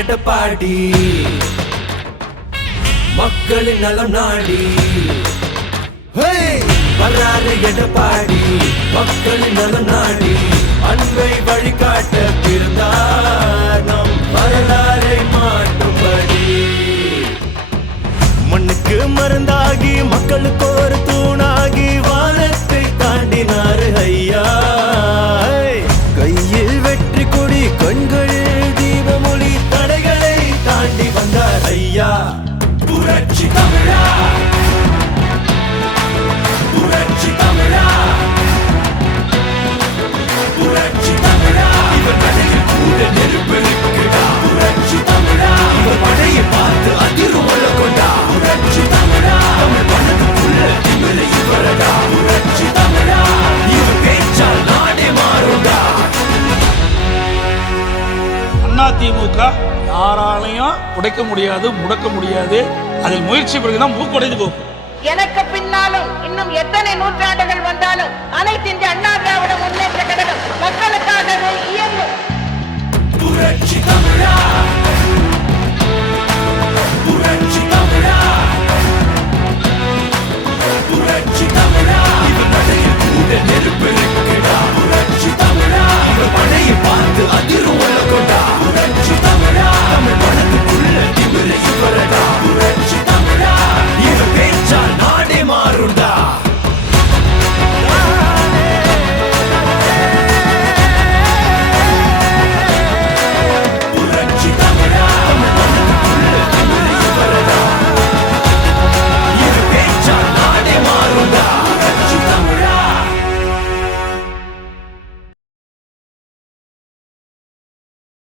எடப்பாடி மக்களின் நலம் நாடி வர்றாரு எடப்பாடி மக்களின் நலம் நாடி அன்பை வழிகாட்ட பிறந்தார் நம் வரலாறை மாற்றும்படி மண்ணுக்கு மருந்தாகி மக்களுக்கு ஒரு தூணாகி வானத்தை தாண்டினாரு ஐயா கையில் வெற்றி கொடி கண்களில் தீபமொழி தடைகளை தாண்டி வந்தார் ஐயா புரட்சி தமிழா புரட்சி தமிழா புரட்சி தமிழா இவர் நடையில் கூட நெருப்பெடுக்கிறா புரட்சி தமிழா இவர் படையை பார்த்து அதிரும் கொண்டா புரட்சி தமிழா தமிழ் மனதுக்குள்ள திமிர இவரடா புரட்சி தமிழா இவர் பேச்சால் நாடே மாறுண்டா. அதிமுக யாராலையும் உடைக்க முடியாது, முடக்க முடியாது. அதில் முயற்சி பிறகுதான் மூக்குடைந்து போகும். எனக்கு பின்னாலும் இன்னும் எத்தனை நூற்றாண்டுகள் வந்தாலும்